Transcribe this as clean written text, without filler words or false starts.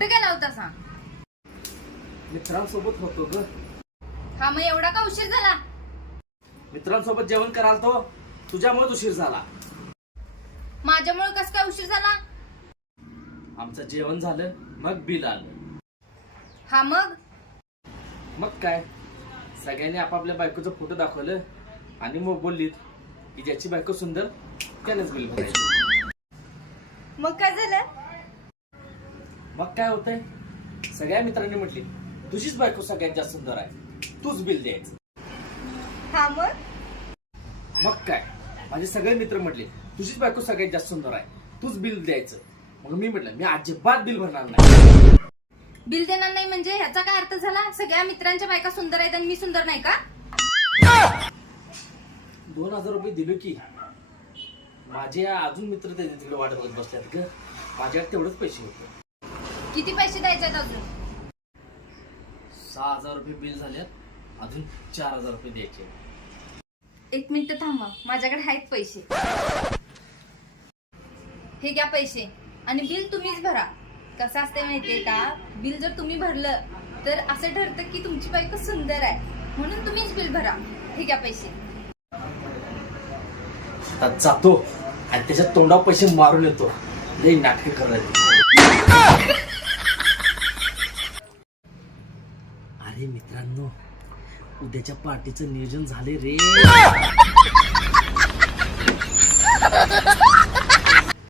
कुठे गेला होता सांग? मित्रांसोबत होतो ग. हा मग एवढा का उशीर झाला? मित्रांसोबत जेवण कराल तो तुझ्यामुळे उशीर झाला. माझ्यामुळे कस काय उशीर झाला? आमचं जेवण झालं मग बिल आलं. हा मग काय सगळ्यांनी आपापल्या बायकोचं फोटो दाखवलं आणि मग बोललीत की ज्याची बायको सुंदर त्यानेच बिल भरायचं. मग काय झालं? मग काय होतंय, सगळ्या मित्रांनी म्हटली तुझीच बायको सगळ्यात जास्त सुंदर आहे, तूच बिल द्यायचं. हा मग काय माझे सगळे मित्र म्हटले तुझीच बायको सगळ्यात जास्त सुंदर आहे, तूच बिल द्यायचं. मग मी म्हटलं मी अजिबात बिल भरणार नाही. बिल देणार नाही म्हणजे ह्याचा काय अर्थ झाला? सगळ्या मित्रांच्या बायका सुंदर आहेत आणि मी सुंदर नाही का? 2000 रुपये दिलो की माझे अजून मित्र तिकडे वाट बघत बसल्यात ग. माझ्याकडे तेवढंच पैसे होते. किती पैसे द्यायचे आहेत अजून? 6000 रुपये बिल झाल्यात, अजून 4000 रुपये द्यायचे. 1 मिनिट थांबा, माझ्याकडे आहेत पैसे. हे घ्या पैसे आणि बिल तुम्हीच भरा. कसं असते माहितीये का, बिल जर तुम्ही भरलं तर असं ठरतं की तुमची बायको सुंदर आहे, म्हणून तुम्हीच बिल भरा. हे घ्या पैसे. आता जातो आणि त्याच्या तोंडावर पैसे मारून येतो. लई नाटक करायची. अरे मित्रांनो, उद्याच्या पार्टीचं नियोजन झाले रे.